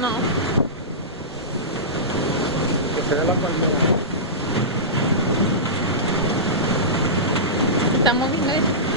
No. Que se ve la palmera. Estamos viendo eso.